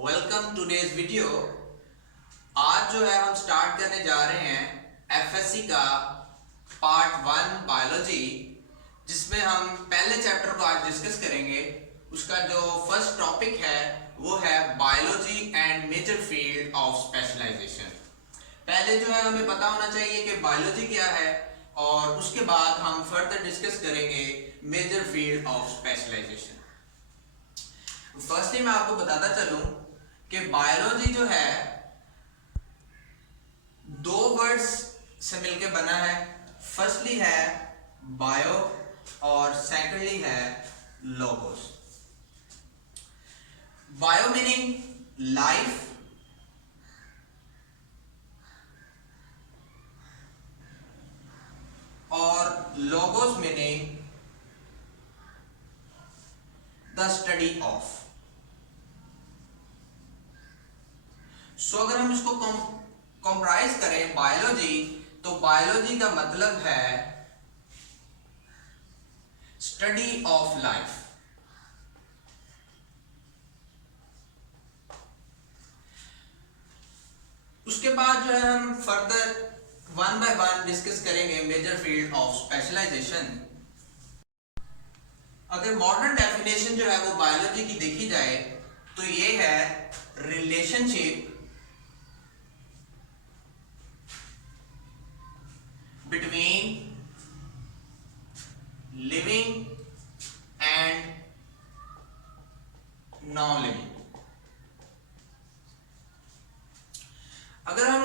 Welcome today's video. आज जो है हम स्टार्ट करने जा रहे हैं एफएससी का पार्ट 1 बायोलॉजी, जिसमें हम पहले चैप्टर को आज डिस्कस करेंगे। उसका जो फर्स्ट टॉपिक है वो है biology and major field of specialization. पहले जो है हमें पता होना चाहिए कि बायोलॉजी क्या है, और उसके बाद हम फर्दर डिस्कस करेंगे major field of specialization. Firstly मैं आपको बताता चलूं कि बायोलॉजी जो है दो वर्ड्स से मिलकर बना है। फर्स्टली है बायो और सेकेंडली है लोगोस। बायो मीनिंग लाइफ, और logos meaning the study of. So अगर हम इसको कंप्राइज करें बायोलॉजी, तो बायोलॉजी का मतलब है स्टडी ऑफ लाइफ। उसके बाद जो है हम further one by one discuss करेंगे मेजर फील्ड ऑफ स्पेशलाइजेशन। अगर मॉडर्न डेफिनेशन जो है वो बायोलॉजी की देखी जाए तो ये है relationship between living and non-living। अगर हम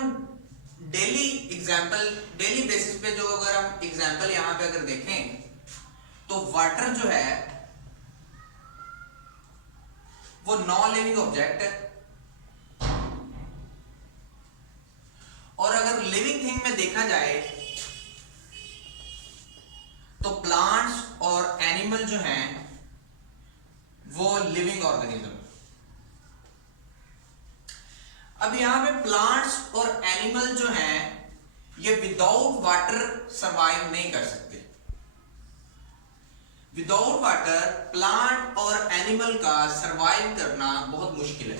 डेली बेसिस पे जो अगर हम एग्जाम्पल यहां पे अगर देखें तो वाटर जो है वो नॉन लिविंग ऑब्जेक्ट है, और अगर लिविंग थिंग में देखा जाए तो प्लांट्स और एनिमल जो हैं वो लिविंग ऑर्गेनिज्म। अब यहां पे प्लांट्स और एनिमल जो हैं ये विदाउट वाटर सरवाइव नहीं कर सकते। विदाउट वाटर प्लांट और एनिमल का सरवाइव करना बहुत मुश्किल है।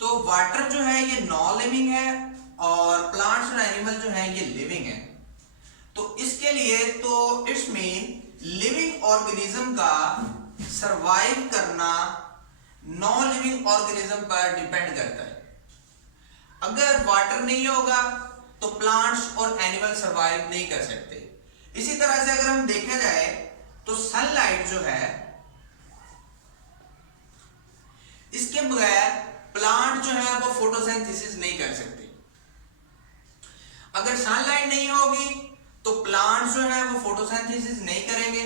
तो वाटर जो है ये नॉन लिविंग है और प्लांट्स और एनिमल जो है ये लिविंग है। तो इसके लिए तो इट्स मीन लिविंग ऑर्गेनिज्म का सरवाइव करना नॉन लिविंग ऑर्गेनिज्म पर डिपेंड करता है। अगर वाटर नहीं होगा तो प्लांट्स और एनिमल सरवाइव नहीं कर सकते। इसी तरह से अगर हम देखा जाए तो सनलाइट जो है इसके बगैर प्लांट जो है वो फोटोसिंथेसिस नहीं कर सकते। अगर सनलाइट नहीं होगी तो प्लांट्स जो है वो फोटोसिंथेसिस नहीं करेंगे।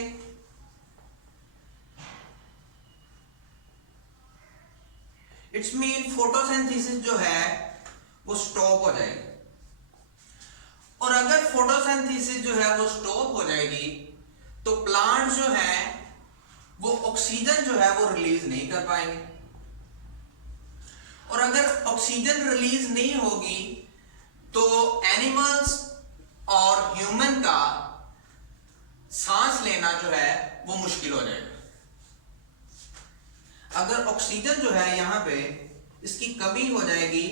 इट्स मीन फोटोसिंथेसिस जो है वो स्टॉप हो जाएगी, और अगर फोटोसिंथेसिस जो है वो स्टॉप हो जाएगी तो प्लांट्स जो है वो ऑक्सीजन जो है वो रिलीज नहीं कर पाएंगे, और अगर ऑक्सीजन रिलीज नहीं होगी तो एनिमल्स और ह्यूमन का सांस लेना जो है वो मुश्किल हो जाएगा। अगर ऑक्सीजन जो है यहां पे इसकी कमी हो जाएगी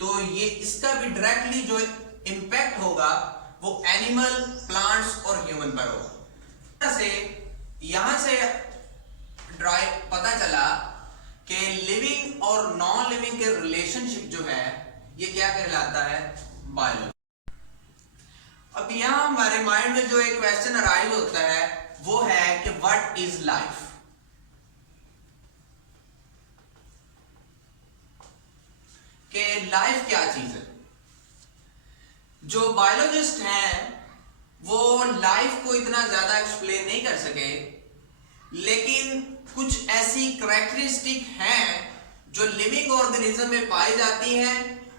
तो ये इसका भी डायरेक्टली जो इंपैक्ट होगा वो एनिमल, प्लांट्स और ह्यूमन पर होगा। यहां से पता चला कि लिविंग और नॉन लिविंग के रिलेशनशिप जो है ये क्या कहलाता है, बायोलॉजी। अब यहां हमारे माइंड में जो एक क्वेश्चन अराइज होता है वो है कि व्हाट इज लाइफ। कि लाइफ क्या चीज है। जो बायोलॉजिस्ट हैं वो लाइफ को इतना ज्यादा एक्सप्लेन नहीं कर सके, लेकिन कुछ ऐसी कैरेक्टरिस्टिक हैं जो लिविंग ऑर्गेनिज्म में पाई जाती हैं,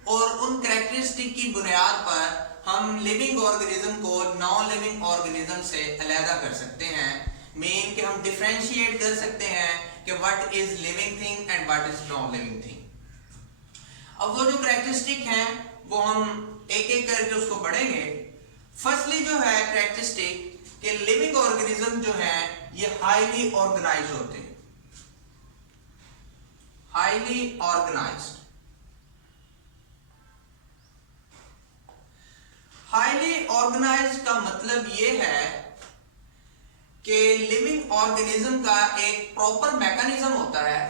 और उन कैरेक्टरिस्टिक की बुनियाद पर हम लिविंग ऑर्गेनिज्म को नॉन लिविंग ऑर्गेनिज्म से अलग कर सकते हैं। मीन कि हम डिफरेंशिएट कर सकते हैं कि what is living thing and what is non living thing. अब वो जो कैरेक्टरिस्टिक हैं वो हम एक एक करके उसको पढ़ेंगे। फर्स्टली जो है कैरेक्टरिस्टिक कि लिविंग ऑर्गेनिज्म जो है ये हाईली ऑर्गेनाइज होते हैं। Highly organised. हाईली ऑर्गेनाइज्ड का मतलब ये है कि लिविंग ऑर्गेनिज्म का एक प्रॉपर मैकेनिज्म होता है।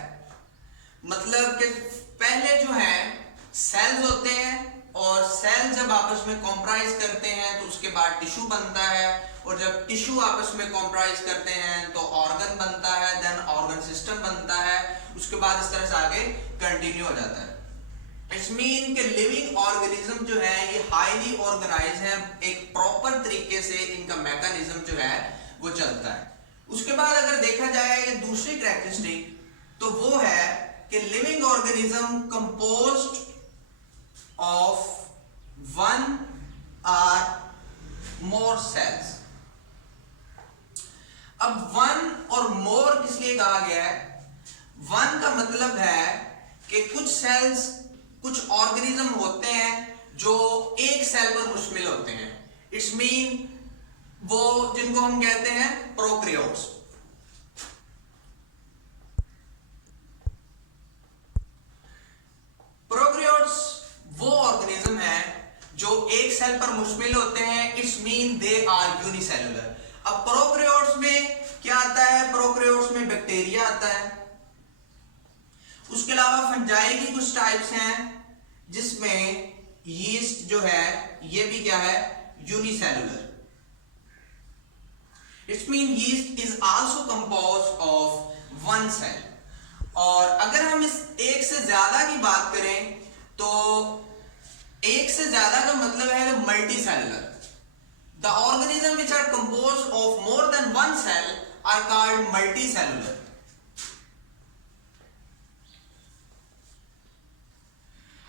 मतलब कि पहले जो है सेल्स होते हैं और सेल जब आपस में कॉम्प्राइज करते हैं तो उसके बाद टिश्यू बनता है, और जब टिश्यू आपस में कॉम्प्राइज करते हैं तो ऑर्गन बनता है, देन ऑर्गन सिस्टम बनता है, उसके बाद इस तरह से आगे कंटिन्यू हो जाता है। इट्स मीन कि लिविंग ऑर्गेनिज्म जो है ये हाईली ऑर्गेनाइज्ड है, एक प्रॉपर तरीके से इनका मैकेनिज्म जो है वो चलता है। उसके बाद अगर देखा जाए दूसरी कैरेक्टरिस्टिक तो वो है कि living organism composed of one और मोर सेल्स। अब वन और मोर किस लिए कहा गया है? वन का मतलब है कि कुछ सेल्स, कुछ ऑर्गेनिज्म होते हैं जो एक सेल पर मुश्तमिल होते हैं। इट्स मीन वो जिनको हम कहते हैं प्रोकैरियोट्स। प्रोकैरियोट्स वो ऑर्गेनिज्म है जो एक सेल पर मुश्तमिल होते हैं। It's mean they are unicellular. अब प्रोकैरियोट्स में क्या आता है? प्रोकैरियोट्स में बैक्टीरिया आता है। उसके अलावा फंजाई की कुछ टाइप्स हैं जिसमें यीस्ट जो है ये भी क्या है? Unicellular. It's mean yeast is also composed of one cell. और अगर हम इस एक से ज्यादा की बात करें तो एक से ज्यादा का मतलब है multi cellular. The organism which are composed of more than one cell are called multi cellular.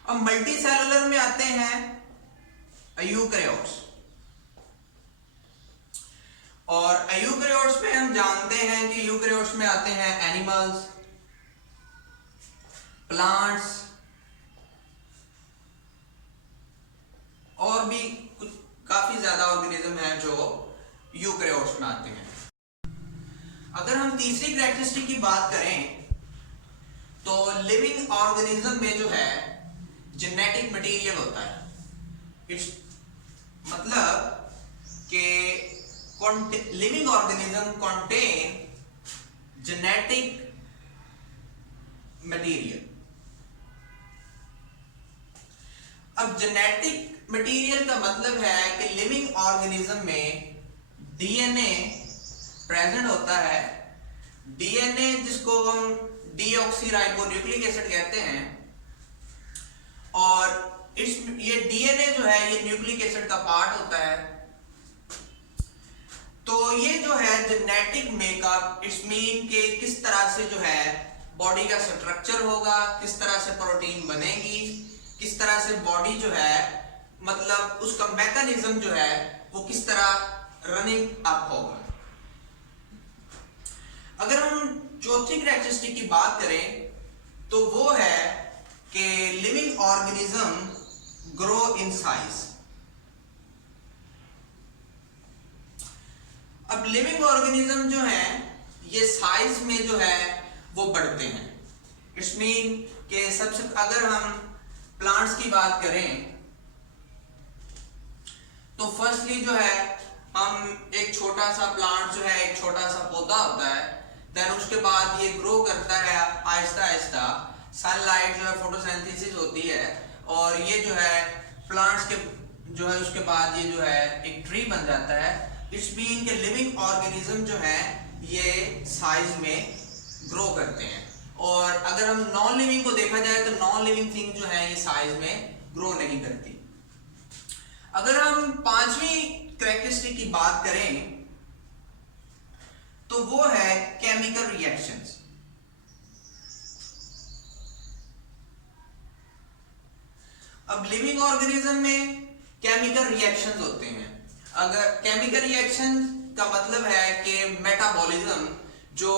अब मल्टी सेलुलर में आते हैं यूकैरियोट्स, और यूकैरियोट्स में हम जानते हैं कि यूकैरियोट्स में आते हैं एनिमल्स, प्लांट्स और भी कुछ काफी ज्यादा ऑर्गेनिज्म हैं जो यूकैरियोट्स में आते हैं। अगर हम तीसरी कैरेक्टरिस्टिक की बात करें तो लिविंग ऑर्गेनिज्म में जो है जेनेटिक मटेरियल होता है। इट्स मतलब कि living organism contain genetic material. अब जेनेटिक मटेरियल का मतलब है कि लिविंग ऑर्गेनिज्म में डीएनए प्रेजेंट होता है। डीएनए जिसको हम डीऑक्सीराइबोन्यूक्लिक एसिड कहते हैं, और ये डीएनए जो है ये न्यूक्लिक एसिड का पार्ट होता है। तो ये जो है जेनेटिक मेकअप, इट्स मीन के किस तरह से जो है बॉडी का स्ट्रक्चर होगा, किस तरह से प्रोटीन बनेगी, किस तरह से बॉडी जो है मतलब उसका मैकेनिज्म जो है वो किस तरह रनिंग अप होगा। अगर हम चौथी कैरेक्टरिस्टिक की बात करें तो वो है कि living organism grow in size. अब लिविंग ऑर्गेनिज्म जो है ये साइज में जो है वो बढ़ते हैं। इट्स मीन कि सबसे अगर हम प्लांट्स की बात करें तो फर्स्टली जो है हम एक छोटा सा प्लांट जो है एक छोटा सा पौधा होता है, देन उसके बाद ये ग्रो करता है आहिस्ता आहिस्ता, सनलाइट जो है फोटोसिंथेसिस होती है, और ये जो है प्लांट्स के जो है उसके बाद ये जो है एक ट्री बन जाता है। इट्स मीन के लिविंग ऑर्गेनिज्म जो है ये साइज में ग्रो करते हैं। और अगर हम नॉन लिविंग को देखा जाए तो नॉन लिविंग थिंग जो है ये साइज में ग्रो नहीं करती। अगर हम पांचवी कैरेक्टरिस्टिक की बात करें तो वो है केमिकल रिएक्शंस। अब लिविंग ऑर्गेनिज्म में केमिकल रिएक्शंस होते हैं। अगर केमिकल रिएक्शन का मतलब है कि मेटाबॉलिज्म, जो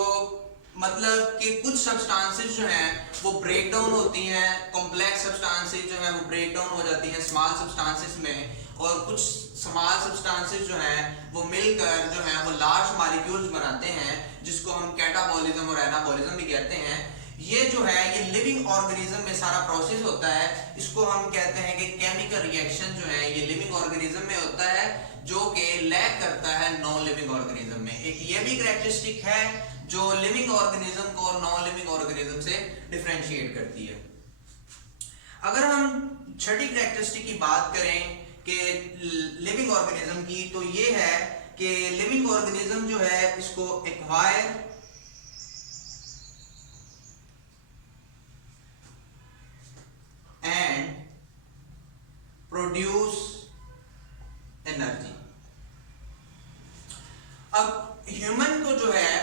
मतलब कि कुछ सब्सटेंसेस जो हैं वो ब्रेक डाउन होती हैं, कॉम्प्लेक्स सब्सटेंसेस जो हैं वो ब्रेक डाउन हो जाती हैं स्मॉल सब्सटेंसेस में, और कुछ स्मॉल सब्सटेंसेस जो हैं वो मिलकर जो हैं वो लार्ज मॉलिक्यूल्स बनाते हैं जिसको हम कैटाबॉलिज्म और एनाबॉलिज्म भी कहते हैं। ये जो है ये लिविंग ऑर्गेनिज्म में सारा प्रोसेस होता है। इसको हम कहते हैं कि केमिकल रिएक्शन जो है ये लिविंग ऑर्गेनिज्म में होता है, जो कि लैक करता है नॉन लिविंग ऑर्गेनिज्म में। एक ये भी कैरेक्टरिस्टिक है जो लिविंग ऑर्गेनिज्म को और नॉन लिविंग ऑर्गेनिज्म से डिफरेंशिएट करती है। अगर हम छठी कैरेक्टरिस्टिक की बात करें कि लिविंग ऑर्गेनिज्म की, तो ये है कि लिविंग ऑर्गेनिज्म जो है इसको एक्वायर एंड प्रोड्यूस एनर्जी। अब ह्यूमन को जो है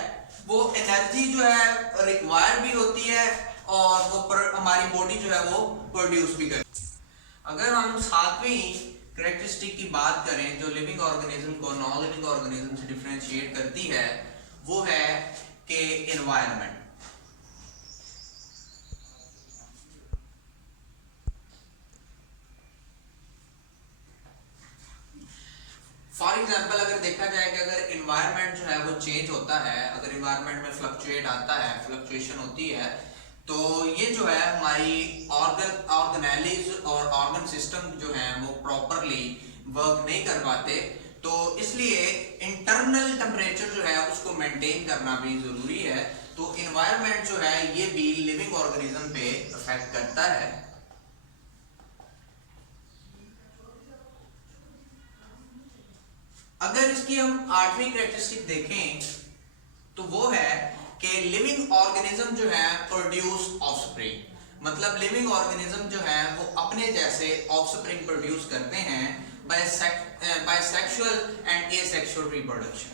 वो एनर्जी जो है रिक्वायर भी होती है और वो हमारी बॉडी जो है वो प्रोड्यूस भी करती है। अगर हम सातवीं कैरेक्टरिस्टिक की बात करें जो लिविंग ऑर्गेनिज्म को नॉन लिविंग ऑर्गेनिज्म से डिफरेंशिएट करती है, वो है कि एनवायरनमेंट। फॉर एग्जाम्पल अगर देखा जाए कि अगर इन्वायरमेंट जो है वो चेंज होता है, अगर इन्वायरमेंट में फ्लक्चुएट आता है, फ्लक्चुएशन होती है, तो ये जो है हमारी ऑर्गेनेलिज और ऑर्गन सिस्टम जो है वो प्रॉपरली वर्क नहीं कर पाते। तो इसलिए इंटरनल टेम्परेचर जो है उसको मेंटेन करना भी जरूरी है। तो इन्वायरमेंट जो है ये भी लिविंग ऑर्गेनिज्म पे अफेक्ट करता है। अगर इसकी हम आठवीं कैरेक्टरिस्टिक देखें तो वो है कि लिविंग ऑर्गेनिज्म जो है प्रोड्यूस ऑफस्प्रिंग। मतलब लिविंग ऑर्गेनिज्म जो है वो अपने जैसे ऑफस्प्रिंग प्रोड्यूस करते हैं by sexual and asexual reproduction.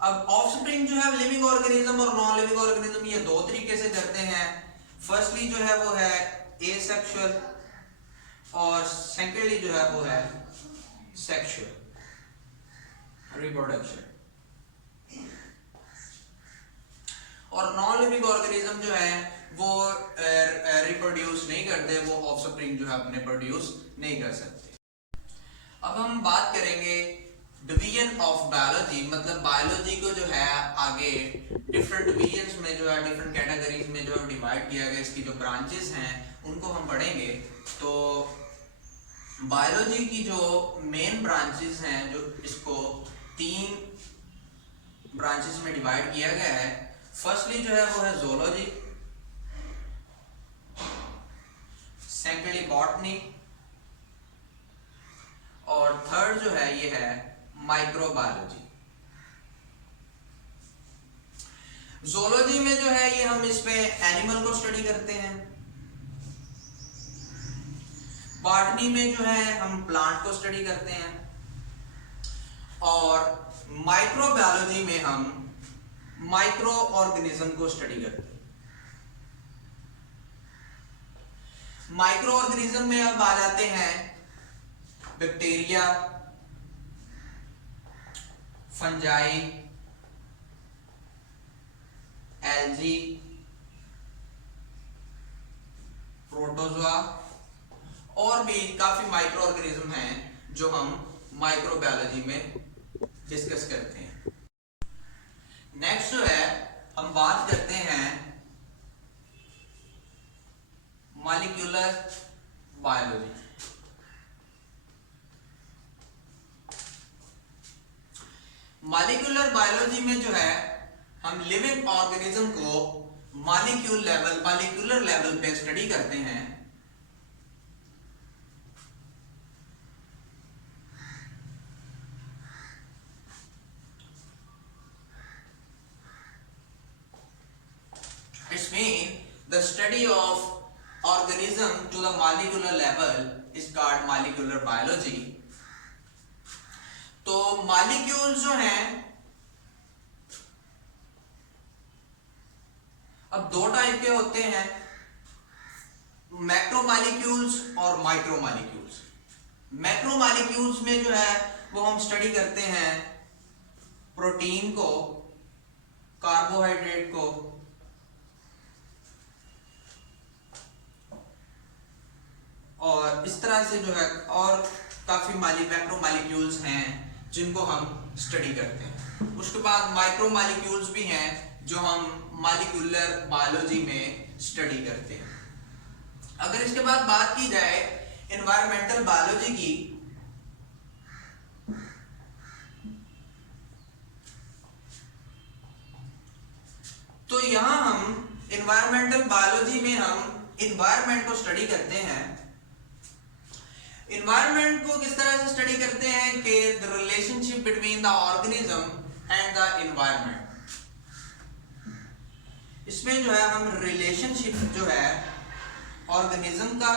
अब ऑफस्प्रिंग जो है लिविंग ऑर्गेनिज्म और नॉन लिविंग ऑर्गेनिज्म ये दो तरीके से करते हैं। फर्स्टली जो है वो है एसेक्सुअल और सेकेंडली जो है वो है सेक्सुअल रिप्रोडक्शन। और नॉन लिविंग ऑर्गेनिज्म जो है वो रिप्रोड्यूस नहीं करते, वो ऑफस्प्रिंग जो है अपने प्रोड्यूस नहीं कर सकते। अब हम बात करेंगे डिवीजन ऑफ बायोलॉजी। मतलब बायोलॉजी को जो है आगे डिफरेंट डिवीजन्स में जो है डिफरेंट कैटेगरीज में जो है डिवाइड किया गया। इसकी जो ब्रांचेस हैं उनको हम पढ़ेंगे। तो बायोलॉजी की जो मेन ब्रांचेस हैं, जो इसको 3 ब्रांचेस में डिवाइड किया गया है। फर्स्टली जो है वो है ज़ूलॉजी, सेकेंडली बॉटनी और थर्ड जो है ये है माइक्रोबायोलॉजी। ज़ूलॉजी में जो है ये हम इसमें एनिमल को स्टडी करते हैं। बॉटनी में जो है हम प्लांट को स्टडी करते हैं। और माइक्रोबायोलॉजी में हम माइक्रो ऑर्गेनिज्म को स्टडी करते हैं। माइक्रो ऑर्गेनिज्म में अब आ जाते हैं बैक्टीरिया, फंजाई, एल्गी, प्रोटोजोआ और भी काफी माइक्रो ऑर्गेनिज्म हैं जो हम माइक्रोबायोलॉजी में डिस्कस करते हैं। नेक्स्ट जो है हम बात करते हैं मॉलिक्यूलर बायोलॉजी। मॉलिक्यूलर बायोलॉजी में जो है हम लिविंग ऑर्गेनिज्म को मॉलिक्यूलर लेवल पे स्टडी करते हैं। It's mean the study of organism to the molecular level is called molecular biology। तो मॉलिक्यूल्स जो हैं अब 2 टाइप के होते हैं, मैक्रो मॉलिक्यूल्स और माइक्रो मॉलिक्यूल्स। मैक्रो मॉलिक्यूल्स में जो है वो हम स्टडी करते हैं प्रोटीन को, कार्बोहाइड्रेट को, और इस तरह से जो है और काफी मैक्रो मॉलिक्यूल्स हैं जिनको हम स्टडी करते हैं। उसके बाद माइक्रो मॉलिक्यूल्स भी हैं जो हम मॉलिक्यूलर बायोलॉजी में स्टडी करते हैं। अगर इसके बाद बात की जाए एनवायरमेंटल बायोलॉजी की, तो यहां हम एनवायरमेंटल बायोलॉजी में हम एनवायरमेंट को स्टडी करते हैं। एनवायरमेंट को किस तरह से स्टडी करते हैं कि the relationship between the organism and the environment. इसमें जो है हम रिलेशनशिप जो है ऑर्गेनिज्म का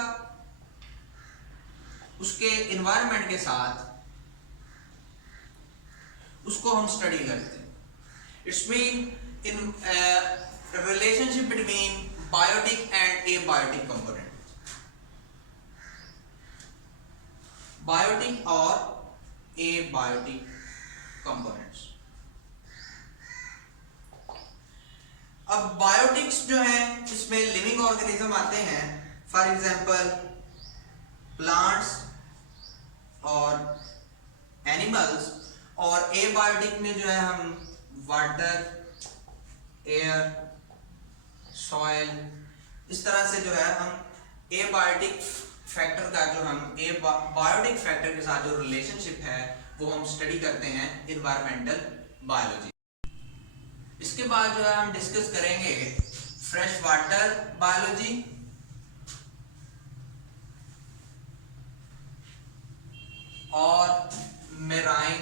उसके एनवायरमेंट के साथ उसको हम स्टडी करते हैं। It's mean in relationship between biotic and abiotic component, biotic और एबायोटिक कंपोनेंट्स। अब बायोटिक्स जो है इसमें लिविंग ऑर्गेनिज्म आते हैं, फॉर एग्जांपल प्लांट्स और एनिमल्स, और एबायोटिक में जो है हम वाटर, एयर, सॉइल, इस तरह से जो है हम एबायोटिक फैक्टर का जो हम बायोटिक फैक्टर के साथ जो रिलेशनशिप है वो हम स्टडी करते हैं एनवायरमेंटल बायोलॉजी। इसके बाद जो है हम डिस्कस करेंगे फ्रेश वाटर बायोलॉजी और मेराइन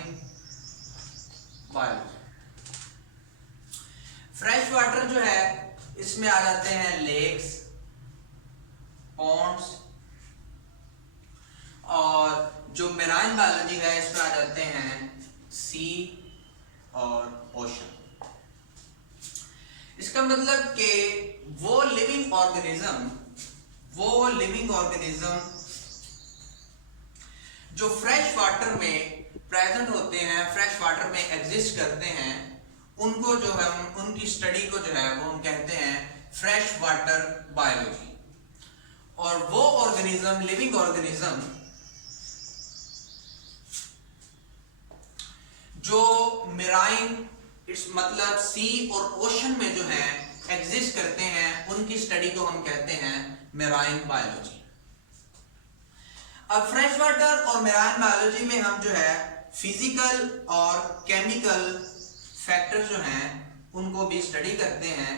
बायोलॉजी। फ्रेश वाटर जो है इसमें आ जाते हैं लेक्स, पॉन्ड्स, और जो मेराइन बायोलॉजी है इसमें आ जाते हैं सी और ओशन। इसका मतलब कि वो लिविंग ऑर्गेनिज्म जो फ्रेश वाटर में प्रेजेंट होते हैं, फ्रेश वाटर में एग्जिस्ट करते हैं, उनको जो है उनकी स्टडी को जो है वो हम कहते हैं फ्रेश वाटर बायोलॉजी। और वो ऑर्गेनिज्म, लिविंग ऑर्गेनिज्म जो मेराइन, इट्स मतलब सी और ओशन में जो है एग्जिस्ट करते हैं, उनकी स्टडी को हम कहते हैं मेराइन बायोलॉजी। अब फ्रेश वाटर और मेराइन बायोलॉजी में हम जो है फिजिकल और केमिकल फैक्टर जो हैं उनको भी स्टडी करते हैं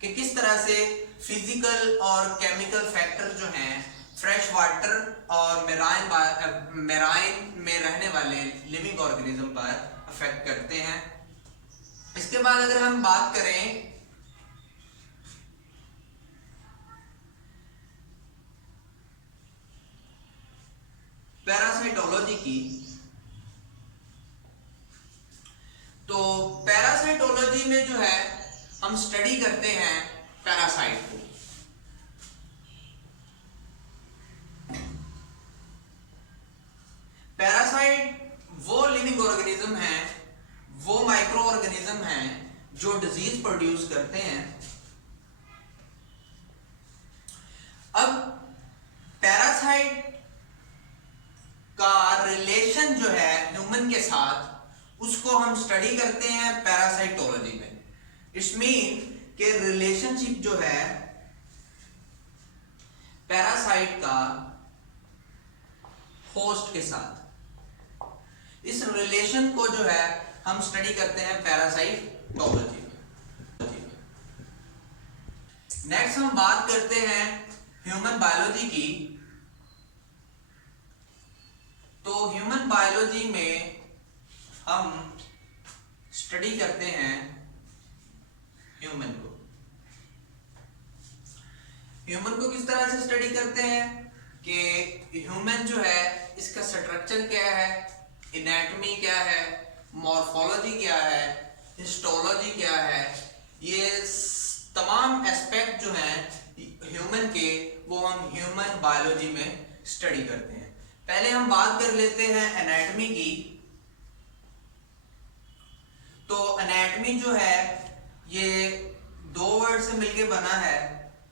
कि किस तरह से फिजिकल और केमिकल फैक्टर जो हैं फ्रेश वाटर और मेराइन में रहने वाले लिविंग ऑर्गेनिज्म पर अफेक्ट करते हैं। इसके बाद अगर हम बात करें पैरासाइटोलॉजी की, तो पैरासाइटोलॉजी में जो है हम स्टडी करते हैं पैरासाइट को। पैरासाइट वो लिविंग ऑर्गेनिज्म है, वो माइक्रो ऑर्गेनिज्म है जो डिजीज प्रोड्यूस करते हैं। अब पैरासाइट का रिलेशन जो है ह्यूमन के साथ उसको हम स्टडी करते हैं पैरासाइटोलॉजी में। इट्स मीन कि रिलेशनशिप जो है पैरासाइट का होस्ट के साथ, इस रिलेशन को जो है हम स्टडी करते हैं पैरासाइटोलॉजी में। नेक्स्ट हम बात करते हैं ह्यूमन बायोलॉजी की। तो ह्यूमन बायोलॉजी में हम स्टडी करते हैं ह्यूमन को। ह्यूमन को किस तरह से स्टडी करते हैं कि ह्यूमन जो है इसका स्ट्रक्चर क्या है, एनाटॉमी क्या है, मॉर्फोलॉजी क्या है, हिस्टोलॉजी क्या है, ये तमाम एस्पेक्ट जो हैं ह्यूमन के वो हम ह्यूमन बायोलॉजी में स्टडी करते हैं। पहले हम बात कर लेते हैं एनाटॉमी की। तो एनाटॉमी जो है ये दो वर्ड से मिलके बना है।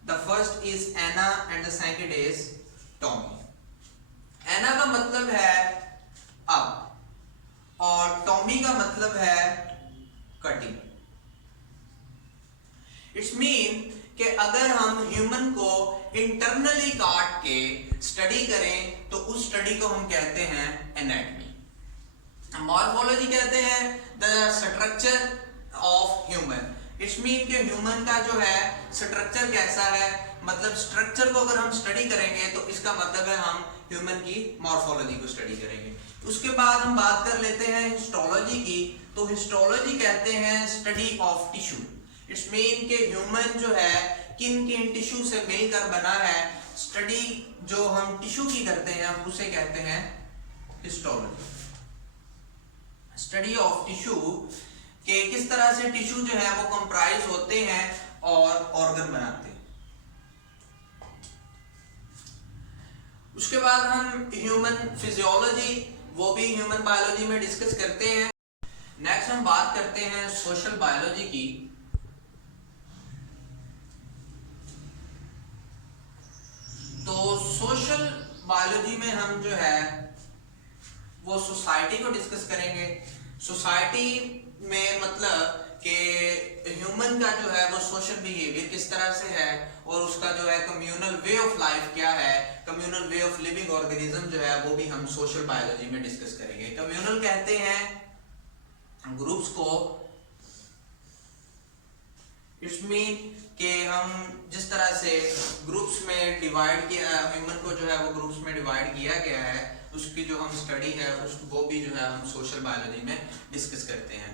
The first is ana and the second is tomy. Ana का स्टडी करें तो उस स्टडी को हम कहते हैं एनाटॉमी। मॉर्फोलॉजी कहते हैं the structure of human. It's mean कि ह्यूमन का जो है स्ट्रक्चर कैसा है, मतलब स्ट्रक्चर को अगर हम स्टडी करेंगे तो इसका मतलब है हम ह्यूमन की मॉर्फोलॉजी को स्टडी करेंगे। उसके बाद हम बात कर लेते हैं हिस्टोलॉजी की। तो हिस्टोलॉजी कहते हैं study of tissue. It's mean कि ह्यूमन जो है किन किन टिश्यू से मिलकर बना है, स्टडी जो हम टिश्यू की करते हैं उसे कहते हैं हिस्टोलॉजी। स्टडी ऑफ टिश्यू के किस तरह से टिश्यू जो है वो कंप्राइज होते हैं और ऑर्गन बनाते हैं। उसके बाद हम ह्यूमन फिजियोलॉजी, वो भी ह्यूमन बायोलॉजी में डिस्कस करते हैं। नेक्स्ट हम बात करते हैं सोशल बायोलॉजी की। तो सोशल बायोलॉजी में हम जो है वो सोसाइटी को डिस्कस करेंगे। सोसाइटी में मतलब कि ह्यूमन का जो है वो सोशल बिहेवियर किस तरह से है और उसका जो है कम्युनल वे ऑफ लाइफ क्या है, communal way of living organism जो है वो भी हम सोशल बायोलॉजी में डिस्कस करेंगे। कम्युनल कहते हैं ग्रुप्स को। इट्स मीन कि हम जिस तरह से ग्रुप्स में डिवाइड किया, ह्यूमन को जो है वो ग्रुप्स में डिवाइड किया गया है, उसकी जो हम स्टडी है वो भी जो है हम सोशल बायोलॉजी में डिस्कस करते हैं।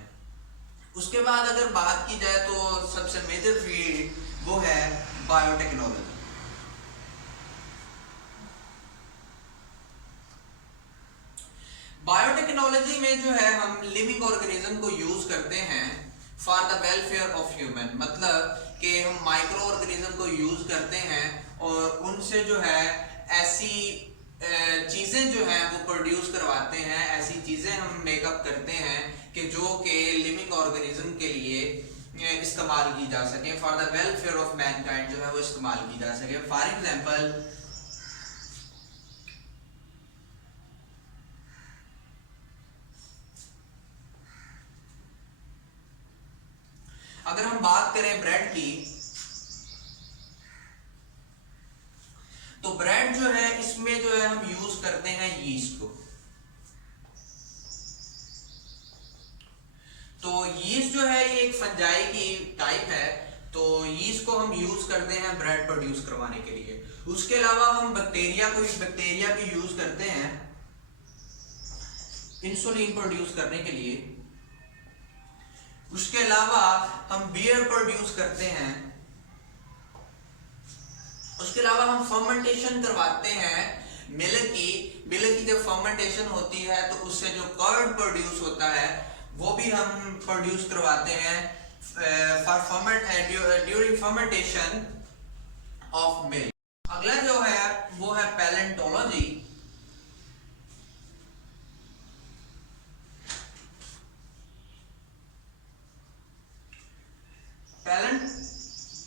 उसके बाद अगर बात की जाए तो सबसे मेजर फील्ड वो है बायोटेक्नोलॉजी। बायोटेक्नोलॉजी में जो है हम लिविंग ऑर्गेनिज्म को यूज करते हैं for the welfare of human, मतलब कि हम माइक्रो ऑर्गेनिज्म को यूज करते हैं और उनसे जो है ऐसी चीजें जो हैं वो प्रोड्यूस करवाते हैं, ऐसी चीजें हम मेकअप करते हैं कि जो कि लिविंग ऑर्गेनिज्म के लिए इस्तेमाल की जा सके, for the welfare of Mankind जो है वो इस्तेमाल की जा सके। फॉर एग्जांपल अगर हम बात करें ब्रेड की, तो ब्रेड जो है इसमें जो है हम यूज करते हैं यीस्ट को। तो यीस्ट जो है ये एक फंजाई की टाइप है, तो यीस्ट को हम यूज करते हैं ब्रेड प्रोड्यूस करवाने के लिए। उसके अलावा हम बैक्टीरिया भी यूज करते हैं इंसुलिन प्रोड्यूस करने के लिए। उसके अलावा हम बियर प्रोड्यूस करते हैं। उसके अलावा हम फर्मेंटेशन करवाते हैं मिल्क की जब फर्मेंटेशन होती है तो उससे जो कर्ड प्रोड्यूस होता है वो भी हम प्रोड्यूस करवाते हैं ड्यूरिंग फर्मेंटेशन ऑफ मिल्क। अगला जो है वो है पैलेंटोलॉजी।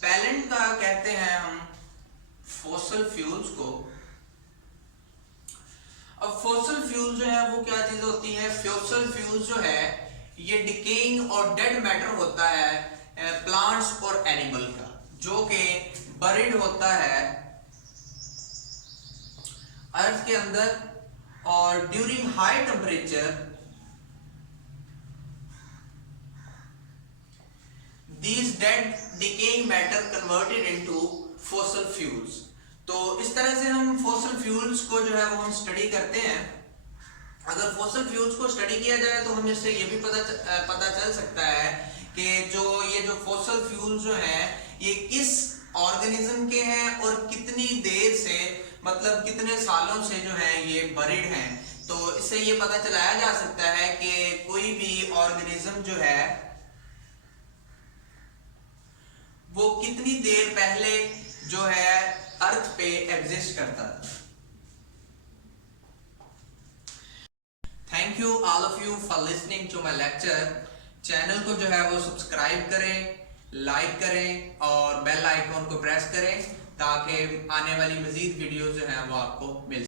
पैलेंट का कहते हैं हम फॉसिल फ्यूल्स को। अब फॉसिल फ्यूल जो है वो क्या चीज होती है? फॉसिल फ्यूल्स जो है ये डिकेइंग और डेड मैटर होता है प्लांट्स और एनिमल का, जो कि बरीड होता है अर्थ के अंदर, और during high temperature these dead decaying matter converted into fossil fuels। तो इस तरह से हम फॉसिल फ्यूल्स को जो है वो हम स्टडी करते हैं। अगर फॉसिल फ्यूल्स को स्टडी किया जाए तो हमें इससे ये भी पता चल सकता है कि ये जो फॉसिल फ्यूल्स जो हैं ये किस ऑर्गेनिज्म के हैं और कितनी देर से, मतलब कितने सालों से जो है ये बरीड हैं। तो इससे ये पता चलाया जा सकता है कि कोई भी ऑर्गेनिज्म जो है वो कितनी देर पहले जो है अर्थ पे एग्जिस्ट करता था। Thank you all of you for listening to my lecture. Channel को जो है वो सब्सक्राइब करें, लाइक करें और बेल आइकॉन को प्रेस करें ताकि आने वाली मजीद वीडियो जो है वो आपको मिल